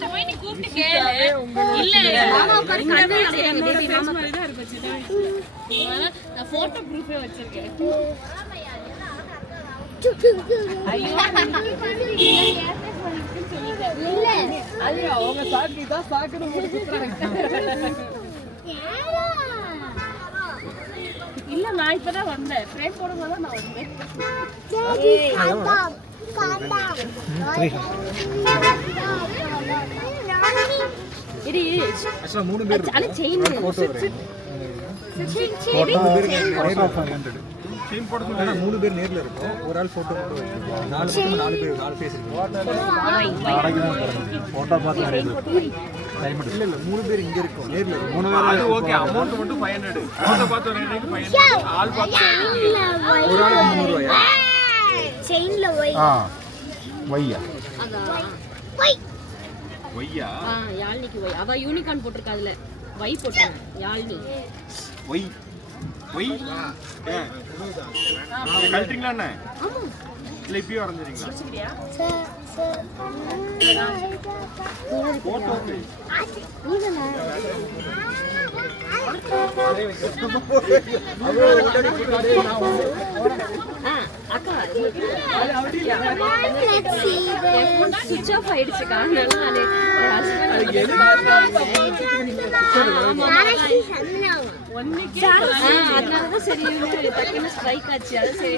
மாமாட்ட போய் நீ கூப்பிட்டு கேளு. இல்ல மாமா உட்கார்ந்து கண்ணு அடிங்க பேபி மாமா மாதிரி தான் இருக்கு சின்ன வயசுல. நான் போட்டோ ப்ரூஃபே வச்சிருக்கேன். ஐயோ இல்ல அது அவங்க சாக்கி தான் சாக்கணும் போட்டு குத்துறாங்க. இல்ல நான் இப்பதான் வந்தேன். ஃப்ரேம் போடும்போது தான் நான் வந்தேன். இரு அச்சா 3 பேர் அட செயின் போட்டோ நேர்ல 500 செயின் போட சொன்னா 3 பேர் நேர்ல இருக்கும். ஒரு ஆள் போட்டோ மட்டும் வைக்கணும். 4 பேர் 4 ஃபேஸ் இருக்கு. போட்டோ பார்த்து டைம் இல்ல 3 பேர் இங்க இருக்கும் நேர்ல இருக்கு. 3 பேர் அது ஓகே. அமௌண்ட் மட்டும் 500. போட்டோ பார்த்து வரேன்னு 500. ஆள் பார்த்து ஒரு ஆள் 300 ரூபாயா? செயின்ல வை. வையா வை வையா யாழ்னிக்கு வை. அவ யூனிகார்ன் போட்டுருக்கா. அதுல வை போட்டாங்க. யாழ்னி வை வை கல்ட்ரிங்களா அண்ணா? ஆமா இல்ல இப்பயே வரஞ்சிரீங்களா? சரியா சார் போட்டோ நீதானே அக்கா சுவிட்ச் ஆஃப் ஆயிடுச்சு. அதனாலதான் சரி டக்குன்னு ஸ்ட்ரைக் ஆச்சு. அது சரி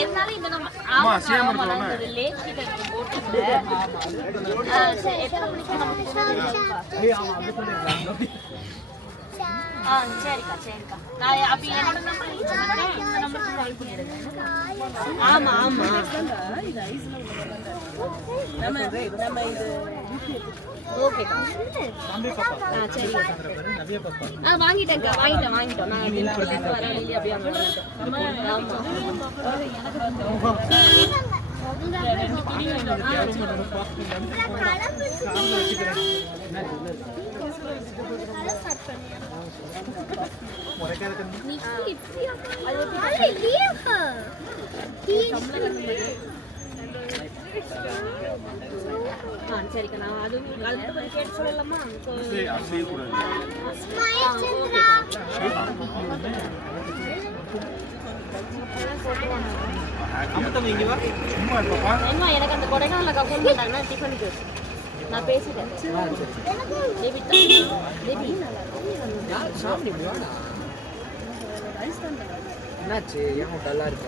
இருந்தாலும் இந்த நம்ம லேட் சரிக்கா சரிக்கா. நான் அப்படி என்னோட நம்பர் இந்த நம்பருக்கு கால் பண்ணிடுங்க. ஆமா ஆமா நம்ம இது ஓகேக்கா. சரிக்கா வாங்கிட்டேன்க்கா வாங்கிட்டோம். நான் வர இல்லையா அப்படியே ஆமா சரிக்கா. நான் அது கேட்டு சொல்லலாமா? எனக்கு அந்த கொடைக்கானல கப்பல் பண்ணாங்கன்னா டிஃபனுக்கு நான் பேசிட்டேன். என்னாச்சு? ஏன் டல்லா இருக்க?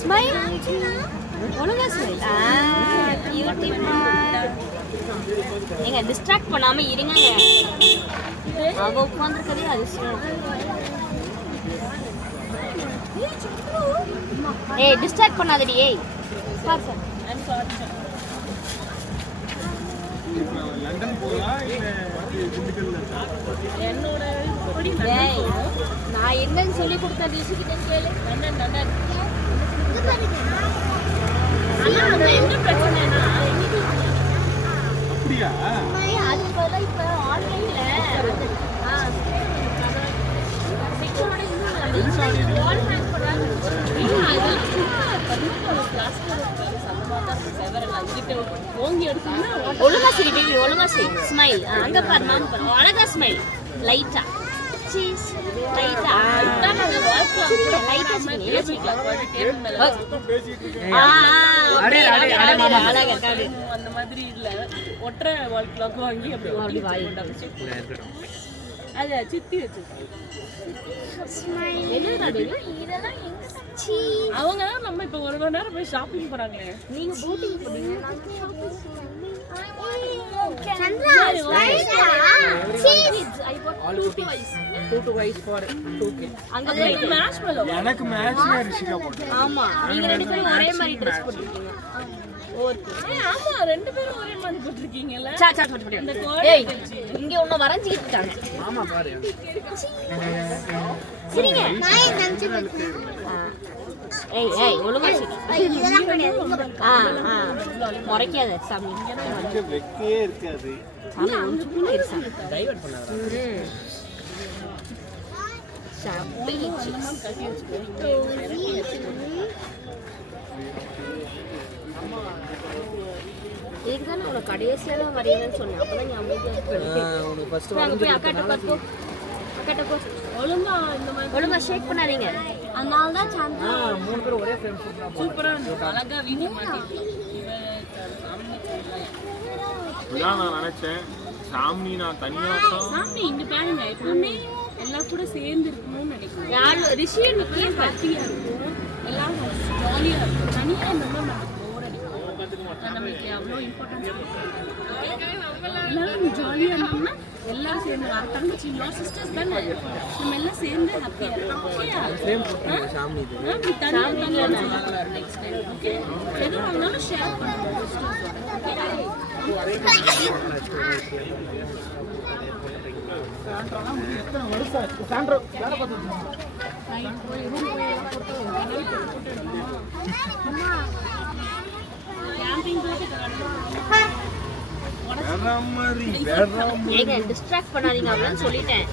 ஸ்மைல் ஒழுங்கா ஸ்மைல். நீங்க டிஸ்ட்ராக்ட் பண்ணாம இருங்க. அவ உட்கார்ந்திருக்கதே அதிசயம். ஏய் டிஸ்ட்ராக்ட் பண்ணாதடி. ஏய் sir sir I'm sorry sir. London போறா இல்ல திண்டுக்கல்ல? என்னோட ஏய் நான் என்னன்னு சொல்லி கொடுத்த டிசிகிட்ட கேளு. லண்டன் அண்ணா அது என்ன பிரச்சனைனா அப்படியா? அது பதிலா இப்ப ஆன்லைன்ல செக்ஷனோட இன்னும் வால் ஹேங் பண்றாங்க. இல்ல அது கிளாஸ்ல ஒழுங்கா சரி பேபி ஒழுங்கா சரி. ஸ்மைல் அங்க பாரு மாம் பாரு அழகா ஸ்மைல் லைட்டா சீஸ் லைட்டா லைட்டா அழகா இருக்காது. அந்த மாதிரி இல்ல ஒற்றை வால் கிளாக் வாங்கி அப்படி வாய் அத சித்தி வச்சு அவங்க தான் நம்ம இப்ப ஒரு மணி நேரம் போய் ஷாப்பிங் போறாங்க. நீங்க போட்டிங் போறீங்க. எனக்கு மேட்ச் ரிஷிகா போட்டு. ஆமா நீங்க ரெண்டு பேரும் ஒரே மாதிரி Dress போட்டுருக்கீங்க. ஆமா ரெண்டு பேரும் ஒரே மாதிரி போட்டுருக்கீங்கல்ல. ஏய் இங்க ஒண்ணு வரைஞ்சிட்டு இருக்காங்க. ஆமா பாரு. சரிங்க. ஏய் ஏய் ஒழுங்கா சரி. இதெல்லாம் கிடையாது. முறைக்காத சாமி. இங்க வெக்கே இருக்காது. சாமி ஒன்னு சும்மா இரு சாமி. டைவர்ட் பண்ணாத. சாமி இதுதான் அவளை கடைசியாக தான் வரையணும்னு சொன்னேன். அப்பதான் நீ அமைதியாக ஒழுங்கா ஷேக் பண்ணாதீங்க. அதனால தான் சாந்தா 3 பேர் ஒரே ஃப்ரேம் சூப்பரா இருக்கு. அழகா வீடியோ மாட்டிட்டு நான் நினைச்சேன் சாமி நான் தனியா சாமி இங்க பாருங்க எப்பவுமே எல்லாம் கூட சேர்ந்து இருக்கணும்னு நினைக்கிறேன். யாரு ரிஷியை முக்கியம் ஹாப்பியா இருக்கும், எல்லாம் ஜாலியா இருக்கும். தனியா இருந்தா நமக்கு போர் அடிக்கும். நமக்கு அவ்வளோ இம்பார்ட்டன்ஸ் எல்லாரும் ஜாலியா இருந்தோம்னா எல்லாரும் சேர்ந்து தங்கச்சி சிஸ்டர்ஸ் தானே நம்ம எல்லாம் சேர்ந்து ஹாப்பியா இருக்கும். சாமி இது நெக்ஸ்ட் டைம் ஓகே எது வாங்கினாலும் ஷேர் பண்ணுவோம். சாண்ட்ரோ வேற பாத்து ஏங்க டிஸ்ட்ராக்ட் பண்ணாதீங்க அப்படின்னு சொல்லிட்டேன்.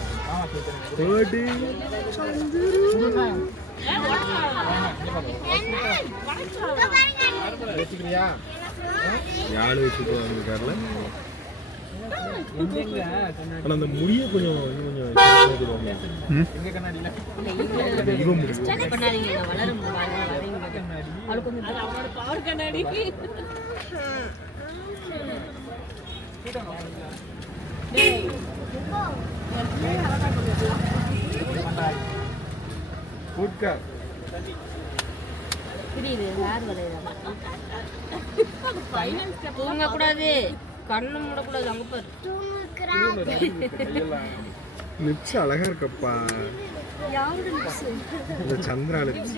யாரு வச்சுட்டு அந்த முடிய கொஞ்சம் டிஸ்ட்ராக்ட் பண்ணாதீங்க. வளரும் அவளுக்கு கொஞ்சம் அவனோட பவர் கண்ணாடி புரியுது. ஹேர் வளையலாம் தூங்க கூடாது, கண்ணு மூடக்கூடாது. அங்க பாரு லிப்ஸ் அழகா இருக்கப்பா. இந்த சந்திரா லிப்ஸ்.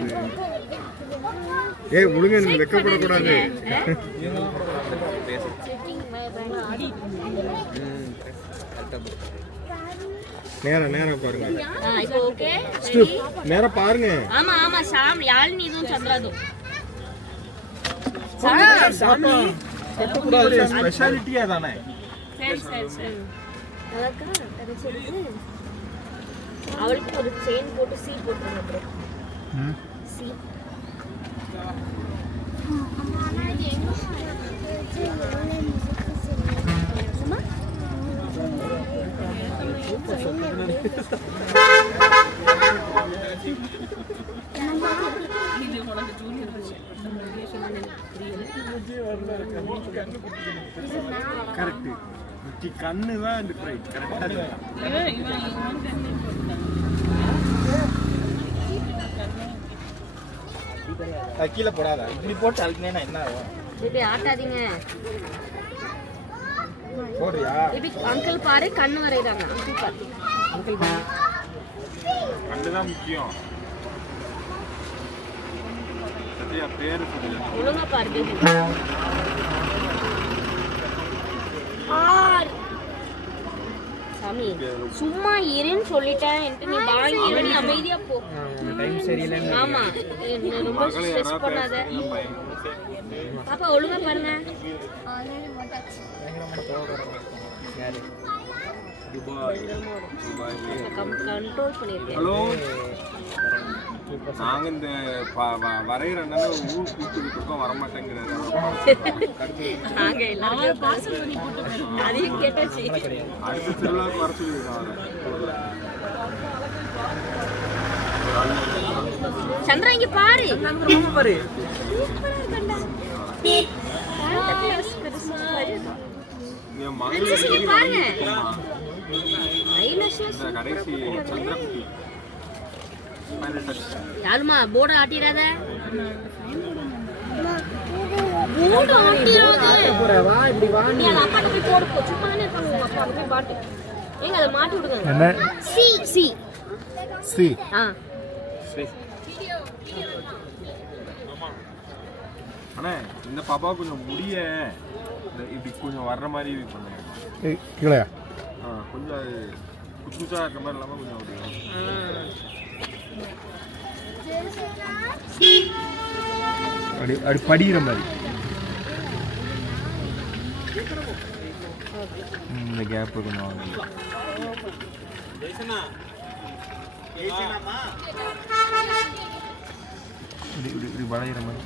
ஏய் ஒழுங்கா நீ வெக்கப்படக்கூடாது. நேரா பாருங்க. இப்போ ஓகே நேரா பாருங்க. ஆமா ஆமா சாம் யாழினி இதுவும் சந்திராதும் சாமி வெக்கப்படாது. ஸ்பெஷாலிட்டியா தானே. சரி அவளுக்கு ஒரு செயின் போட்டு சீ போட்டுருங்க ப்ரோ. சீ இது உனக்கு ஜூனியர் கரெக்ட். முக்கி கண்ணு தான் டிஃபரண்ட். கரெக்ட்டா கீழே போடாத. இப்படி போட்டு அழுக்கினேன்னா என்ன ஆகும்? இப்படி ஆட்டாதீங்க. போடுறியா? இப்படி அங்கிள் பாரு கண்ணு வரையறாங்க. அங்கிள் பாரு. அங்கிள் கண்ணு தான் முக்கியம். சத்தியா பேரு சொல்லு. ஒழுங்கா பாரு. சாமி சும்மா இருன்னு சொல்லிட்டேன். நீ வாங்கி நீ அமைதியா போ. டைம் சரியில்லை. ஆமா ரொம்ப ஸ்ட்ரெஸ் பண்ணாத. பாப்பா ஒழுங்கா பாருங்க. கண்ட்ரோல் பண்ணிருக்கேன். ஹலோ நாங்க இந்த வரைகிறனால ஊர் கூப்பிட்டு இருக்கோம் வரமாட்டேங்கிறது. நாங்க எல்லாரும் அதையும் கேட்டாச்சு. அடுத்த திருவிழாவுக்கு வர சொல்லியிருக்காங்க. சந்திரா இங்க பாரு. பாரு என் மகள் பாருங்க. கடைசி சந்திரகுட்டி யாருமா போர்டு ஆட்டிடாத. போர்டு ஆட்டிடாத. நீ அந்த அப்பாட்ட போய் போடு போ. சும்மா தானே இருக்காங்க உங்க அப்பா. போய் பாட்டு ஏங்க அதை மாட்டி விடுங்க. என்ன சி சி சி அண்ணா இந்த பாப்பா கொஞ்சம் முடிய இப்படி கொஞ்சம் வர்ற மாதிரி பண்ணுங்க. கீழே கொஞ்சம் அது குச்சி குச்சா இருக்கிற மாதிரி இல்லாமல் கொஞ்சம் அப்படி அப்படி படிக்கிற மாதிரி இந்த கேப்பு கொஞ்சம் வாங்க. இப்படி இப்படி இப்படி வளையிற மாதிரி